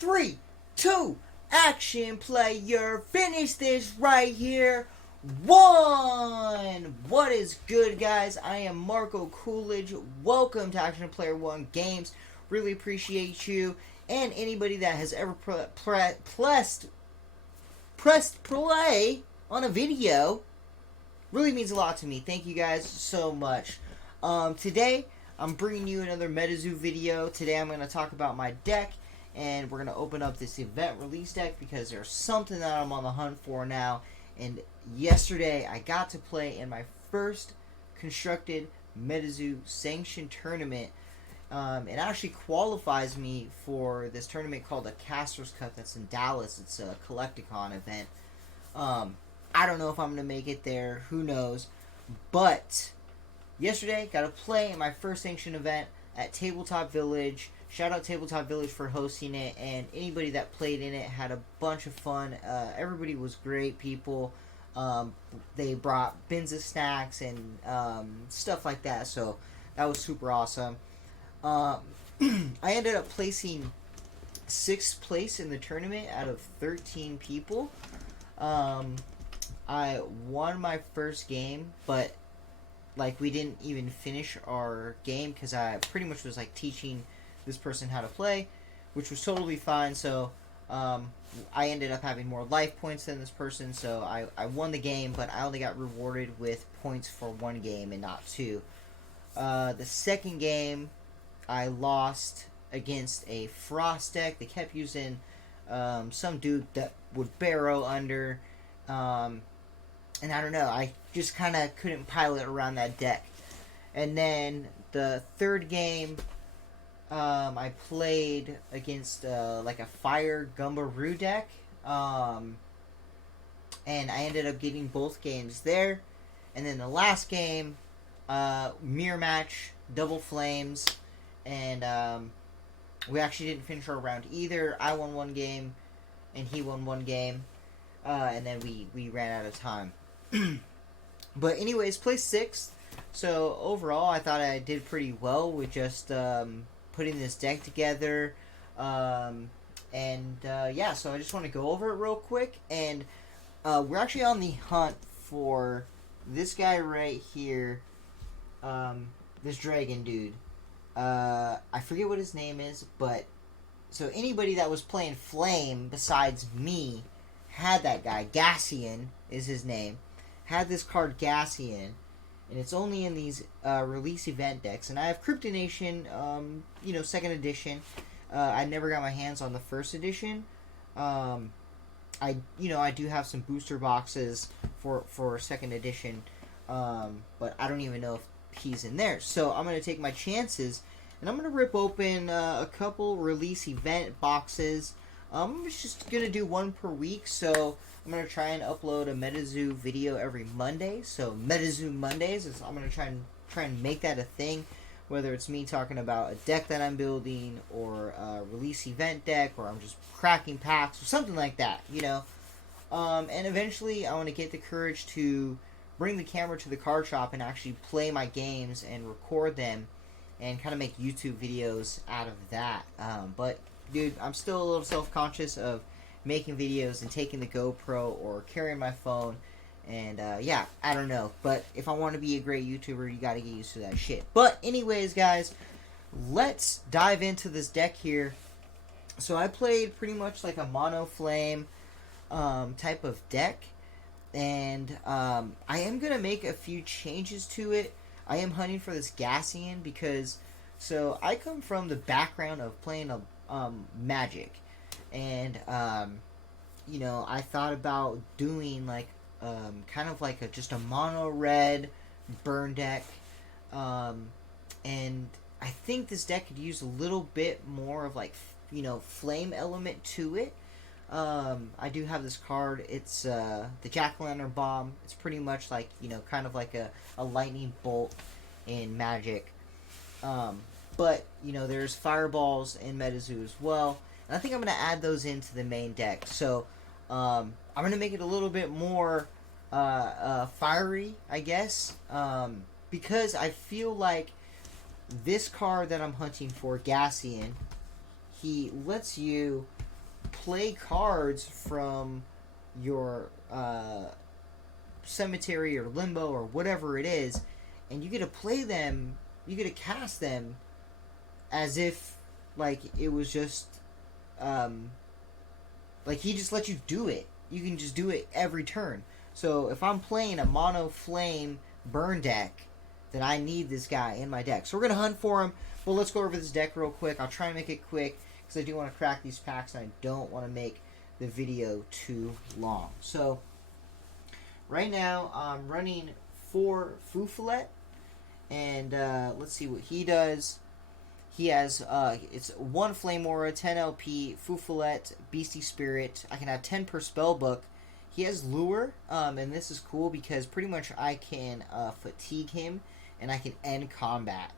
3, 2, action player. Finish this right here. 1. What is good, guys? I am Marco Coolidge. Welcome to Action Player 1 Games. Really appreciate you and anybody that has ever pressed play on a video. Really means a lot to me. Thank you guys so much. Today, I'm bringing you another MetaZoo video. Today, I'm going to talk about my deck, and we're going to open up this event release deck because there's something that I'm on the hunt for now. And yesterday, I got to play in my first constructed MetaZoo sanctioned tournament. It actually qualifies me for this tournament called the Caster's Cup that's in Dallas. It's a Collecticon event. I don't know if I'm going to make it there. Who knows? But yesterday, got to play in my first sanctioned event at Tabletop Village. Shout out Tabletop Village for hosting it, and anybody that played in it had a bunch of fun. Everybody was great people. They brought bins of snacks and stuff like that, so that was super awesome. I ended up placing 6th place in the tournament out of 13 people. I won my first game, but we didn't even finish our game because I pretty much was teaching this person how to play, which was totally fine. So I ended up having more life points than this person, so I won the game, but I only got rewarded with points for 1 game and not 2. The second game, I lost against a Frost deck. They kept using some dude that would barrow under, and I don't know, I just kind of couldn't pilot around that deck. And then the third game, I played against a Fire Gumbaroo deck, and I ended up getting both games there. And then the last game, mirror match, double flames, and we actually didn't finish our round either. I won 1 game, and he won 1 game, and then we ran out of time. But anyways, placed 6th. So overall, I thought I did pretty well with just putting this deck together. Yeah, so I just want to go over it real quick. And we're actually on the hunt for this guy right here. This dragon dude. I forget what his name is, but so anybody that was playing Flame besides me had that guy. Gaasyen is his name. Had this card Gaasyen, and it's only in these release event decks. And I have Cryptid Nation, 2nd edition. I never got my hands on the 1st edition. I do have some booster boxes for 2nd edition, but I don't even know if he's in there. So I'm gonna take my chances, and I'm gonna rip open a couple release event boxes. I'm just gonna do 1 per week, so I'm going to try and upload a MetaZoo video every Monday. So MetaZoo Mondays, I'm going to try and make that a thing. Whether it's me talking about a deck that I'm building, or a release event deck, or I'm just cracking packs, or something like that, And eventually I want to get the courage to bring the camera to the card shop and actually play my games and record them and kind of make YouTube videos out of that. But, dude, I'm still a little self-conscious of making videos and taking the GoPro or carrying my phone, and yeah, I don't know, but if I want to be a great YouTuber, you gotta get used to that shit. But anyways, guys, let's dive into this deck here. So I played pretty much like a mono flame type of deck, and I am gonna make a few changes to it. I am hunting for this Gaasyen because, so I come from the background of playing a Magic. And, I thought about doing, kind of just a mono-red burn deck. And I think this deck could use a little bit more of, flame element to it. I do have this card. It's, the Jack-o'-lantern Bomb. It's pretty much kind of like a lightning bolt in Magic. But, there's fireballs in MetaZoo as well. And I think I'm going to add those into the main deck. So, I'm going to make it a little bit more fiery, I guess. Because I feel like this card that I'm hunting for, Gaasyen, he lets you play cards from your cemetery or limbo or whatever it is, and you get to play them, you get to cast them as if like it was just like he just lets you do it. You can just do it every turn. So if I'm playing a mono flame burn deck, then I need this guy in my deck. So we're gonna hunt for him. Well, let's go over this deck real quick. I'll try and make it quick because I do want to crack these packs and I don't want to make the video too long. So right now I'm running 4 Foufoulette, and let's see what he does. He has it's 1 Flame Aura, 10 LP, Foufoulette, Beastie Spirit. I can have 10 per spell book. He has Lure, and this is cool because pretty much I can fatigue him and I can end combat.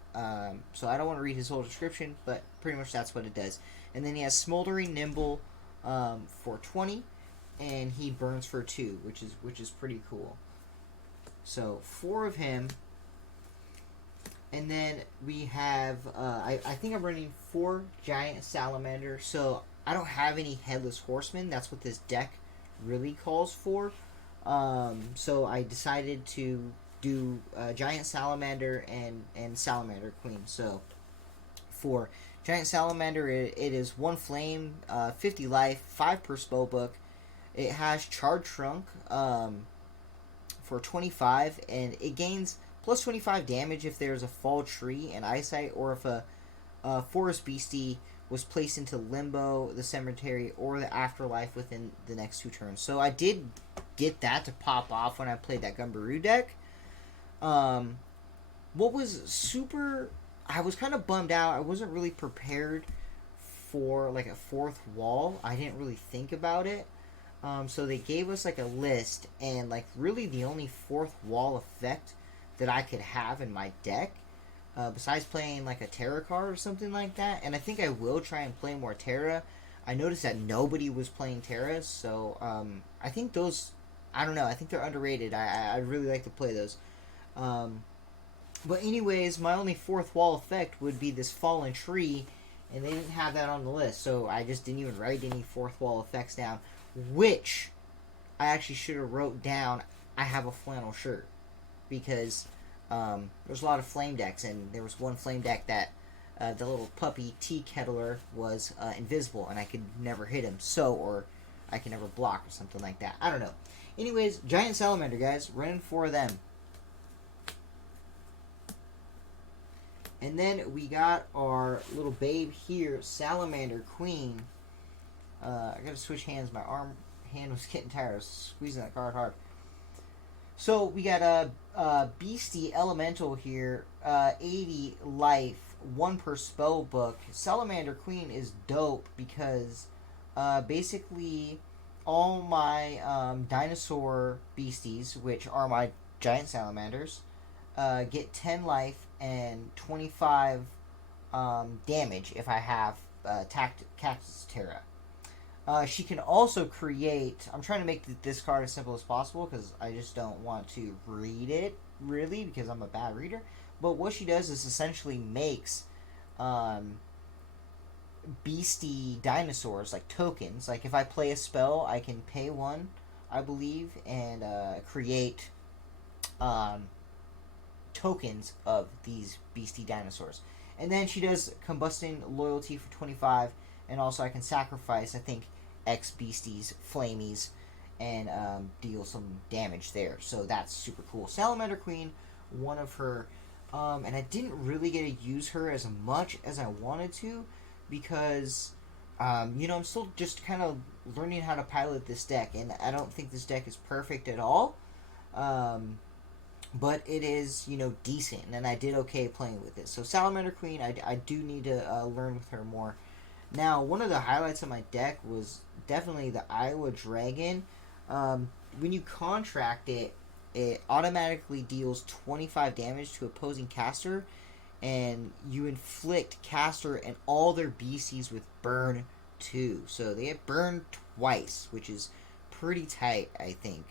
So I don't want to read his whole description, but pretty much that's what it does. And then he has Smoldering Nimble for 20, and he burns for 2, which is pretty cool. So 4 of him. And then we have, I think I'm running 4 Giant Salamander. So I don't have any Headless Horsemen. That's what this deck really calls for. So I decided to do Giant Salamander and Salamander Queen. So for Giant Salamander, it is 1 Flame, 50 life, 5 per spell book. It has Charge Shrunk for 25, and it gains plus 25 damage if there's a fall tree and eyesight, or if a forest beastie was placed into limbo, the cemetery, or the afterlife within the next 2 turns. So I did get that to pop off when I played that Gumbaroo deck. What was super... I was kind of bummed out. I wasn't really prepared for like a 4th wall. I didn't really think about it. So they gave us like a list, and like really the only 4th wall effect that I could have in my deck, besides playing like a Terra card or something like that, and I think I will try and play more Terra. I noticed that nobody was playing Terra, so I think those, I don't know, I think they're underrated. I'd really like to play those. But anyways, my only 4th wall effect would be this Fallen Tree, and they didn't have that on the list, so I just didn't even write any 4th wall effects down, which I actually should have wrote down. I have a flannel shirt, because there's a lot of flame decks, and there was one flame deck that the little puppy Tea Kettler was invisible, and I could never hit him, or I could never block or something like that. I don't know. Anyways, Giant Salamander, guys, running 4 of them. And then we got our little babe here, Salamander Queen. I gotta switch hands. My hand was getting tired. I was squeezing that card hard. So we got a Beastie Elemental here, 80 life, 1 per spell book. Salamander Queen is dope because basically all my dinosaur beasties, which are my giant salamanders, get 10 life and 25 damage if I have Cactus Terra. She can also create... I'm trying to make this card as simple as possible because I just don't want to read it, really, because I'm a bad reader. But what she does is essentially makes beastie dinosaurs, like tokens. Like if I play a spell, I can pay 1, I believe, and create tokens of these beastie dinosaurs. And then she does Combusting Loyalty for 25, and also I can sacrifice, I think, X beasties, flamies, and deal some damage there. So that's super cool. Salamander Queen, one of her, and I didn't really get to use her as much as I wanted to because, you know, I'm still just kind of learning how to pilot this deck, and I don't think this deck is perfect at all. But it is, you know, decent, and I did okay playing with it. So Salamander Queen, I do need to learn with her more. Now, one of the highlights of my deck was definitely the Iowa Dragon. When you contract it, it automatically deals 25 damage to opposing caster, and you inflict caster and all their beasties with burn 2. So they get burned twice, which is pretty tight, I think.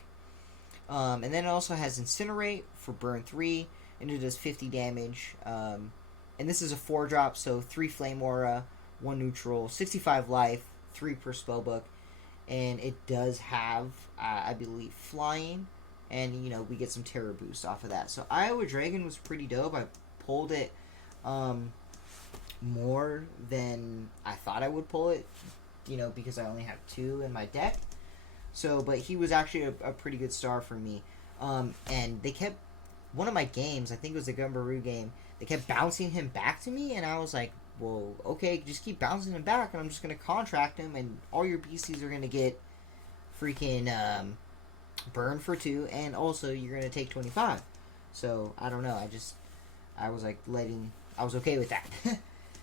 And then it also has Incinerate for burn 3, and it does 50 damage. And this is a 4-drop, so 3 Flame Aura, 1 neutral, 65 life, 3 per spell book, and it does have, I believe, flying, and we get some terror boost off of that. So Iowa Dragon was pretty dope. I pulled it more than I thought I would pull it, because I only have 2 in my deck. So, but he was actually a pretty good star for me. And they kept, one of my games, I think it was the Gumbaroo game, they kept bouncing him back to me, and I was like, well, okay, just keep bouncing him back, and I'm just going to contract him, and all your beasties are going to get freaking burned for 2, and also you're going to take 25. So, I don't know, I was like I was okay with that.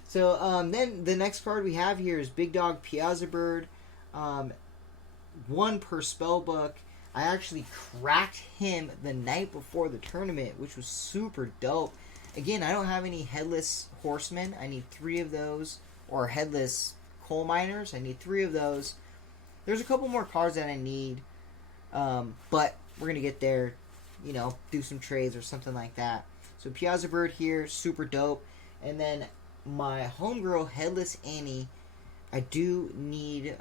So, then the next card we have here is Big Dog Piazza Bird. 1 per spell book. I actually cracked him the night before the tournament, which was super dope. Again, I don't have any headless horsemen. I need 3 of those, or headless coal miners. I need 3 of those. There's a couple more cards that I need, but we're gonna get there. Do some trades or something like that. So Piazza Bird here, super dope. And then my homegirl Headless Annie, I do need.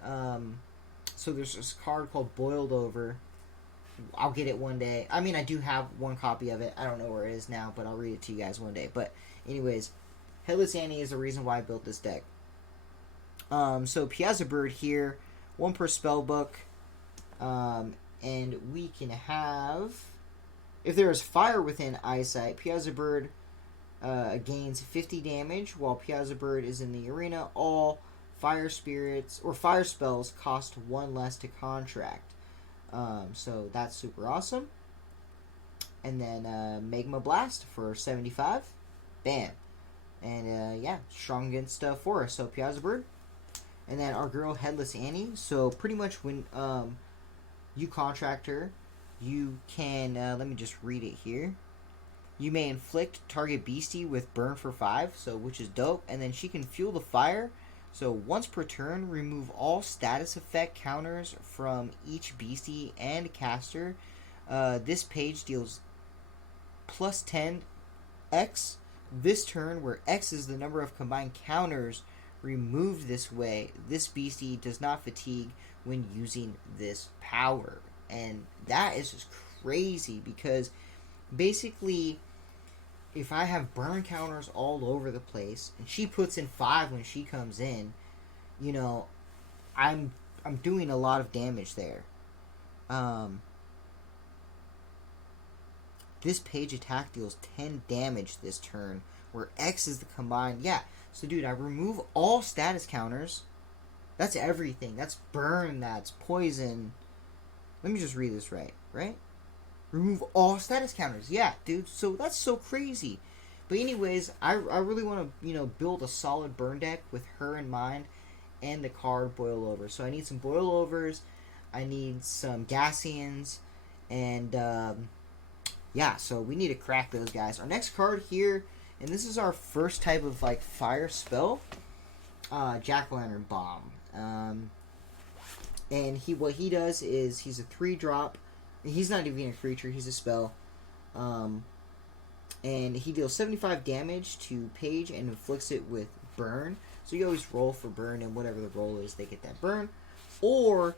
So there's this card called Boiled Over. I'll get it one day. I mean, I do have 1 copy of it. I don't know where it is now, but I'll read it to you guys one day. But anyways, Headless Annie is the reason why I built this deck. So Piazza Bird here, 1 per spell book. And we can have, if there is fire within eyesight, Piazza Bird gains 50 damage. While Piazza Bird is in the arena, all fire spirits or fire spells cost 1 less to contract. So that's super awesome. And then Magma Blast for 75. Bam. And yeah, strong against Forest. So Piazza Bird. And then our girl Headless Annie. So pretty much when you contract her, you can, let me just read it here. You may inflict target beastie with burn for 5, so which is dope. And then she can fuel the fire. So once per turn, remove all status effect counters from each beastie and caster. This page deals plus 10x this turn, where x is the number of combined counters removed this way. This beastie does not fatigue when using this power. And that is just crazy, because basically, if I have burn counters all over the place, and she puts in 5 when she comes in, I'm doing a lot of damage there. This page attack deals 10 damage this turn, where X is the combined. Yeah, so dude, I remove all status counters. That's everything. That's burn, that's poison. Let me just read this right? Remove all status counters. Yeah, dude. So that's so crazy. But anyways, I really want to, build a solid burn deck with her in mind and the card Boil Over. So I need some Boil Overs. I need some Gassians. And, yeah, so we need to crack those guys. Our next card here, and this is our first type of, fire spell, Jack-O-Lantern Bomb. And what he does is he's a 3-drop. He's not even a creature, he's a spell. And he deals 75 damage to page and inflicts it with burn. So you always roll for burn, and whatever the roll is, they get that burn. Or,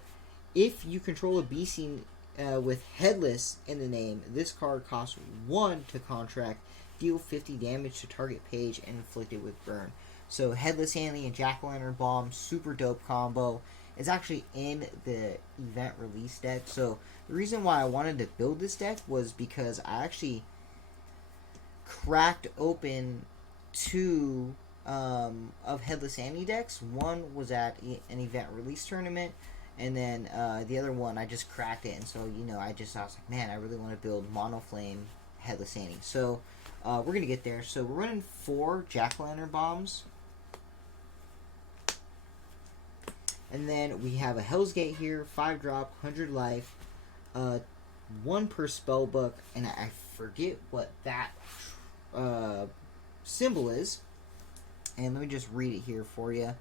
if you control a beastie with Headless in the name, this card costs 1 to contract, deal 50 damage to target page, and inflict it with burn. So Headless Annie and Jack-O-Lantern Bomb, super dope combo. It's actually in the event release deck. So the reason why I wanted to build this deck was because I actually cracked open 2 of Headless Annie decks. One was at an event release tournament, and then the other one I just cracked it. And so I was like, man, I really want to build Mono Flame Headless Annie. So we're gonna get there. So we're running 4 Jack-O-Lantern Bombs. And then we have a Hell's Gate here, 5-drop, 100 life, 1 per spell book, and I forget what that symbol is. And let me just read it here for you.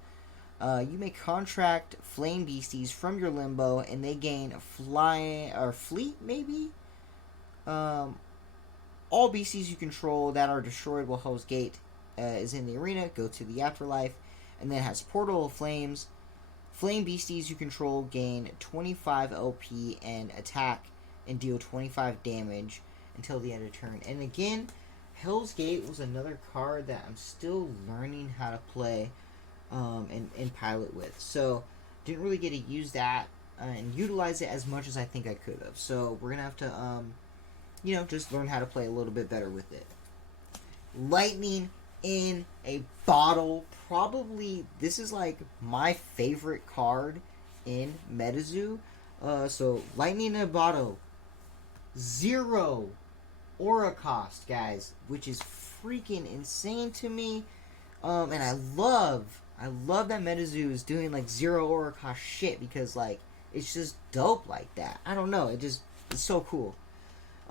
You may contract flame beasties from your limbo, and they gain fly or fleet, maybe. All beasties you control that are destroyed while Hell's Gate is in the arena go to the afterlife, and then it has Portal of Flames. Flame beasties you control gain 25 LP and attack and deal 25 damage until the end of turn. And again, Hell's Gate was another card that I'm still learning how to play and pilot with. So didn't really get to use that and utilize it as much as I think I could have. So we're gonna have to just learn how to play a little bit better with it. Lightning in a Bottle. Probably this is like my favorite card in MetaZoo. So Lightning in a Bottle, 0 aura cost, guys, which is freaking insane to me. And I love that MetaZoo is doing like 0 aura cost shit, because like it's just dope like that. I don't know, it's so cool.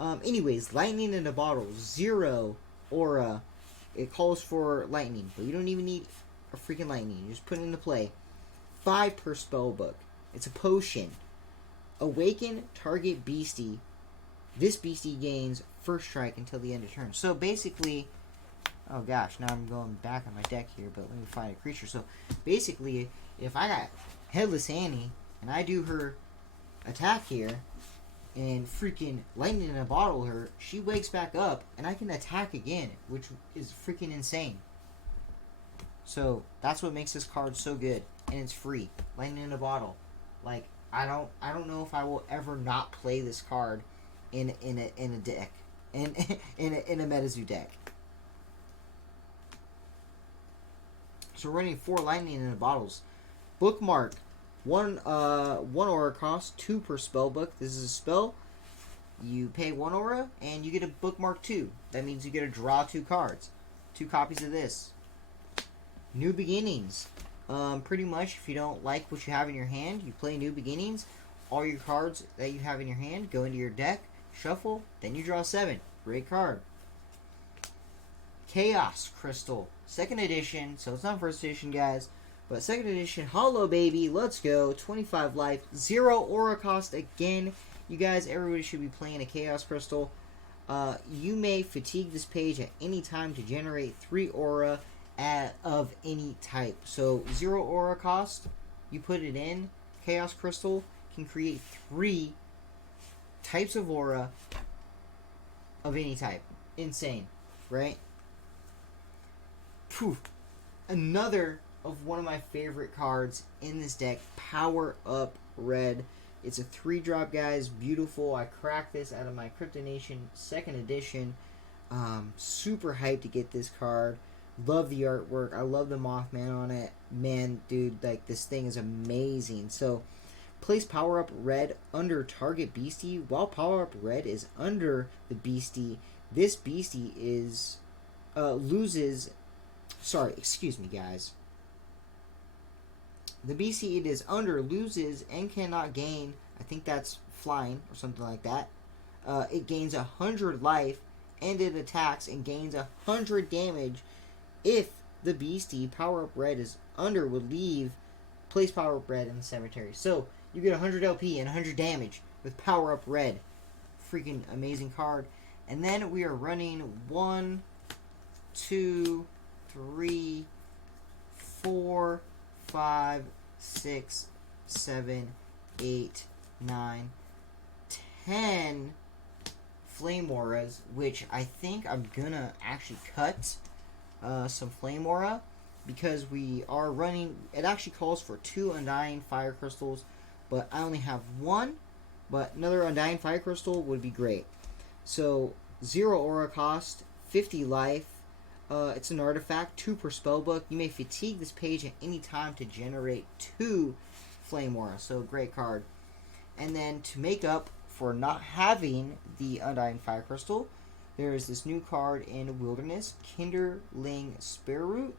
Anyways, Lightning in a Bottle, 0 aura. It calls for lightning, but you don't even need a freaking lightning. You just put it into play. 5 per spell book. It's a potion. Awaken target beastie. This beastie gains first strike until the end of turn. So basically, oh gosh, now I'm going back on my deck here, but let me find a creature. So basically, if I got Headless Annie and I do her attack here, and freaking Lightning in a Bottle her, she wakes back up, and I can attack again, which is freaking insane. So that's what makes this card so good, and it's free. Lightning in a Bottle. Like I don't know if I will ever not play this card in a deck, in a MetaZoo deck. So we're running 4 Lightning in a Bottles. Bookmark. 1 aura cost, 2 per spell book. This is a spell. You pay 1 aura and you get a bookmark 2. That means you get to draw 2 cards. 2 copies of this. New Beginnings. Pretty much, if you don't like what you have in your hand, you play New Beginnings. All your cards that you have in your hand go into your deck, shuffle, then you draw 7. Great card. Chaos Crystal. 2nd edition, so it's not 1st edition, guys. But 2nd edition, Hollow Baby, let's go. 25 life, 0 aura cost again. You guys, everybody should be playing a Chaos Crystal. You may fatigue this page at any time to generate 3 aura of any type. So 0 aura cost, you put it in. Chaos Crystal can create 3 types of aura of any type. Insane, right? Phew. Another of one of my favorite cards in this deck, Power Up Red. It's a 3-drop, guys. Beautiful. I cracked this out of my Cryptid Nation 2nd edition. Super hyped to get this card. Love the artwork. I love the Mothman on it. Man, dude, like this thing is amazing. So, place Power Up Red under target beastie. While Power Up Red is under the beastie, this beastie is loses. Sorry, excuse me, guys. The beastie it is under loses and cannot gain, I think that's flying or something like that. It gains 100 life and it attacks and gains 100 damage. If the beastie Power Up Red is under, would leave, place Power Up Red in the cemetery. So you get 100 LP and 100 damage with Power Up Red. Freaking amazing card. And then we are running 1, 2, 3, 4, 5, 6, 7, 8, 9, 10 Flame Auras, which I think I'm gonna actually cut some Flame Aura, because we are running, it actually calls for 2 Undying Fire Crystals, but I only have 1, but another Undying Fire Crystal would be great. So 0 aura cost, 50 life. It's an artifact, 2 per spellbook. You may fatigue this page at any time to generate 2 Flame Aura. So, great card. And then, to make up for not having the Undying Fire Crystal, there is this new card in Wilderness, Kinderling Sparrow.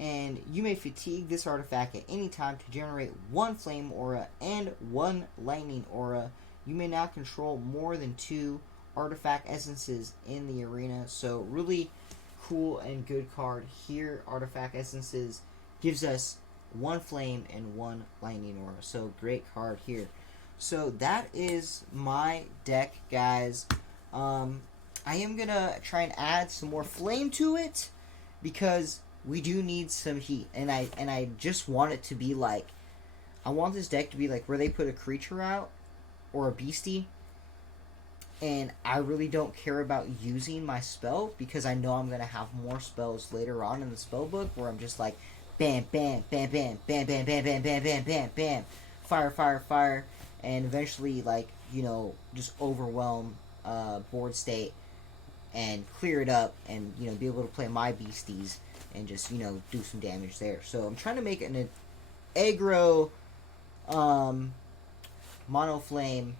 And you may fatigue this artifact at any time to generate 1 Flame Aura and 1 Lightning Aura. You may now control more than 2 artifact essences in the arena. So, really cool and good card here. Artifact Essences gives us 1 flame and 1 lightning aura. So great card here. So that is my deck, guys. I am gonna try and add some more flame to it, because we do need some heat, and I just want it to be like I want this deck to be like where they put a creature out or a beastie, and I really don't care about using my spell because I know I'm going to have more spells later on in the spell book where I'm just like bam, bam, bam, bam, bam, bam, bam, bam, bam, bam, bam, bam, fire, fire, fire, and eventually, like, you know, just overwhelm board state and clear it up and, you know, be able to play my beasties and just, you know, do some damage there. So I'm trying to make an aggro mono flame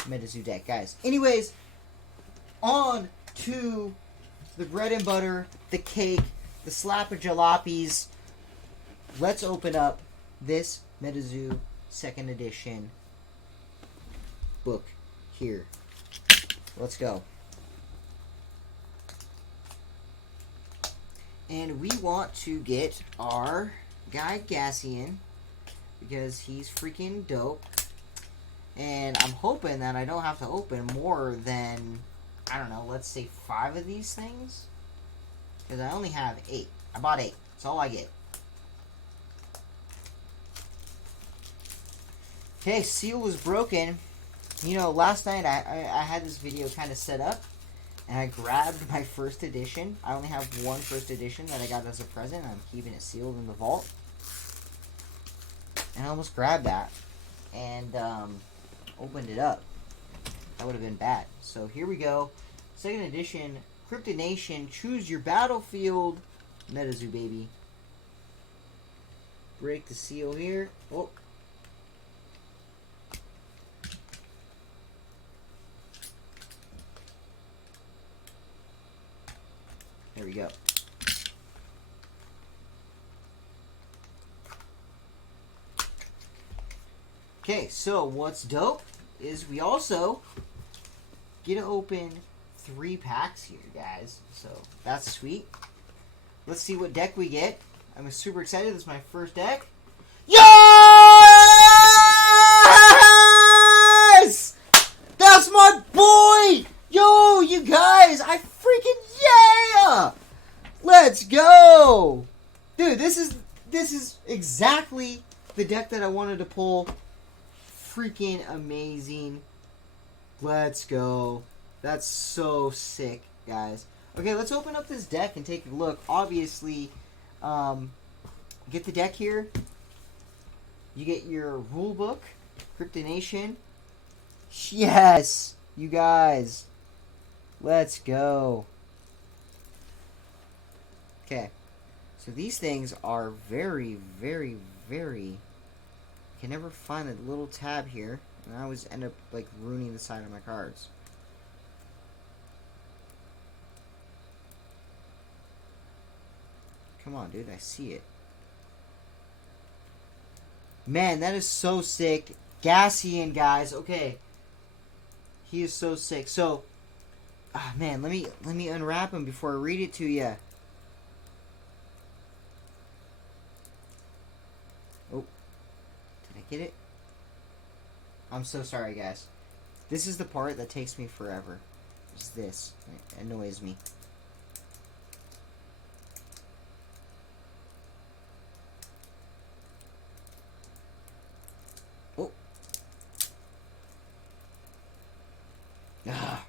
MetaZoo deck, guys. Anyways, on to the bread and butter, the cake, the slap of jalopies. Let's open up this MetaZoo 2nd edition book here. Let's go. And we want to get our guy Gassian because he's freaking dope. And I'm hoping that I don't have to open more than, I don't know, let's say 5 of these things. Because I only have 8. I bought 8. That's all I get. Okay, seal was broken. You know, last night I had this video kind of set up. And I grabbed my 1st edition. I only have one 1st edition that I got as a present. I'm keeping it sealed in the vault. And I almost grabbed that. And, opened it up. That would have been bad. So here we go. 2nd edition, Cryptid Nation, choose your battlefield. MetaZoo, baby. Break the seal here. Oh. There we go. Okay, so what's dope is we also get to open 3 packs here, guys. So that's sweet. Let's see what deck we get. I'm super excited. This is my first deck. Yes! That's my boy! Yo, you guys, I freaking yeah! Let's go! Dude, this is exactly the deck that I wanted to pull. Freaking amazing. Let's go. That's so sick, guys. Okay, let's open up this deck and take a look. Obviously, get the deck here. You get your rule book, Cryptid Nation. Yes, you guys. Let's go. Okay. So these things are very, very, very... I can never find a little tab here. And I always end up, like, ruining the side of my cards. Come on, dude. I see it. Man, that is so sick. Gassian, guys. Okay. He is so sick. So, man, let me unwrap him before I read it to you. Oh. Did I get it? I'm so sorry, guys. This is the part that takes me forever. It's this. It annoys me. Oh. Ah.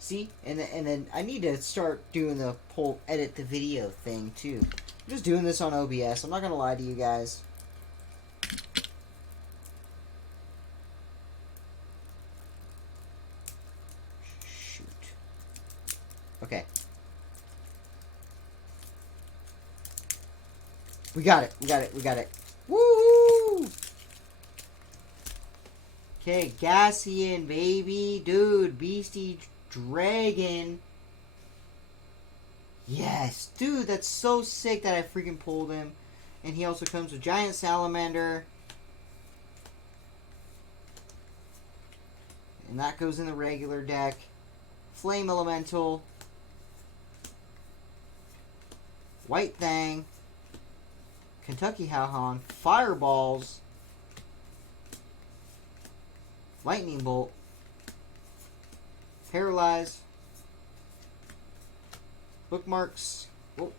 See? And then I need to start doing the whole edit the video thing, too. I'm just doing this on OBS. I'm not going to lie to you guys. Shoot. Okay. We got it. We got it. We got it. Woo! Okay, Gassian, baby. Dude, Beastie Dragon. Yes, dude, that's so sick that I freaking pulled him. And he also comes with Giant Salamander. And that goes in the regular deck. Flame Elemental. White Thang. Kentucky Howhound. Fireballs. Lightning Bolt. Paralyze. Bookmarks. Oh.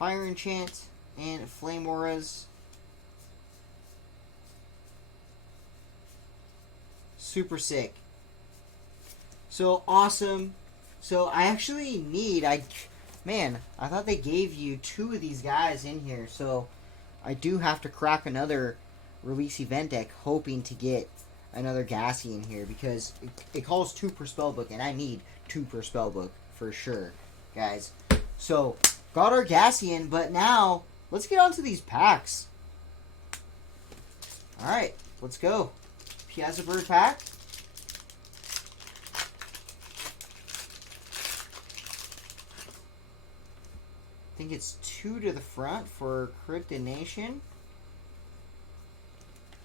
Fire Enchant, and Flame Auras. Super sick. So awesome. So I actually need, man, I thought they gave you 2 of these guys in here. So I do have to crack another release event deck hoping to get another Gassy in here, because it calls 2 per spellbook, and I need 2 per spellbook for sure, guys. So got our Gassy in, but now let's get on to these packs. Alright, let's go. Piazza Bird pack. I think it's 2 to the front for Cryptid Nation.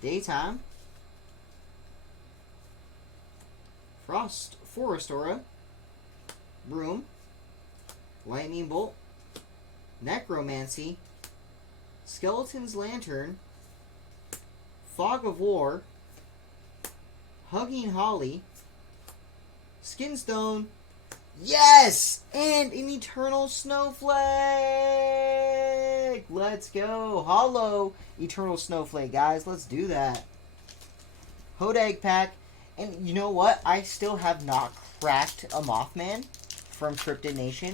Daytime. Forest Aura. Broom. Lightning Bolt. Necromancy. Skeleton's Lantern. Fog of War. Hugging Holly. Skinstone. Yes! And an Eternal Snowflake! Let's go. Hollow Eternal Snowflake, guys. Let's do that. Hodag pack. And you know what? I still have not cracked a Mothman from Cryptid Nation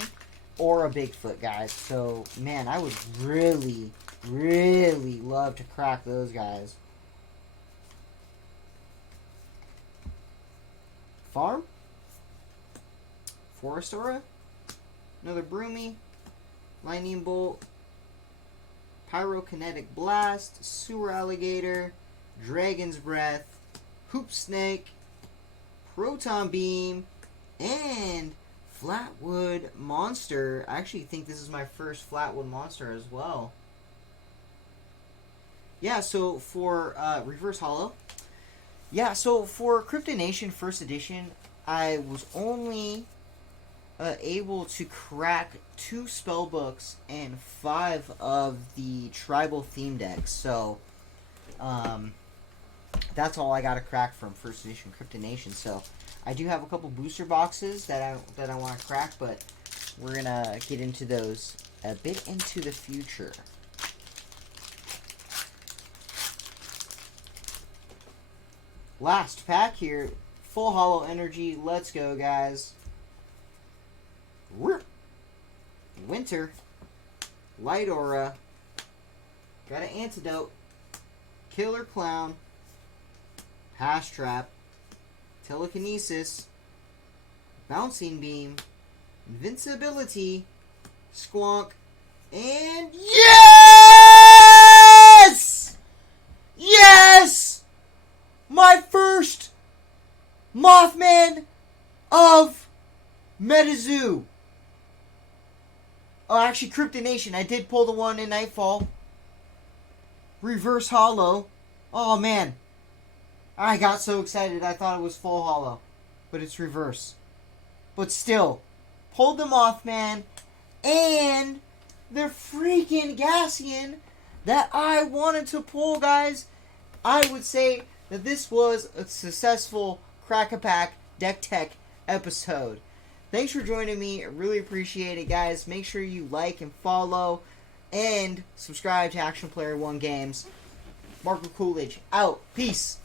or a Bigfoot, guys. So, man, I would really, really love to crack those guys. Farm. Forest Aura. Another Broomy. Lightning Bolt. Pyrokinetic Blast. Sewer Alligator. Dragon's Breath. Hoop Snake. Proton Beam. And Flatwood Monster. I actually think this is my first Flatwood Monster as well. Yeah, so for Reverse Hollow. Yeah, so for Cryptid Nation First Edition, I was only able to crack 2 spellbooks and 5 of the tribal theme decks. So, that's all I got to crack from First Edition Cryptid Nation. So, I do have a couple booster boxes that I want to crack, but we're gonna get into those a bit into the future. Last pack here, Full Hollow Energy. Let's go, guys. Winter. Light Aura. Got an Antidote. Killer Clown. Hash Trap. Telekinesis. Bouncing Beam. Invincibility. Squonk. And yes! Yes! My first Mothman of MetaZoo. Oh, actually, Cryptid Nation. I did pull the one in Nightfall. Reverse Hollow. Oh, man. I got so excited. I thought it was full hollow. But it's reverse. But still. Pulled the Mothman. And the freaking Gassian that I wanted to pull, guys. I would say that this was a successful Crack-A-Pack Deck Tech episode. Thanks for joining me. I really appreciate it, guys. Make sure you like and follow and subscribe to Action Player 1 Games. Marco Coolidge out. Peace.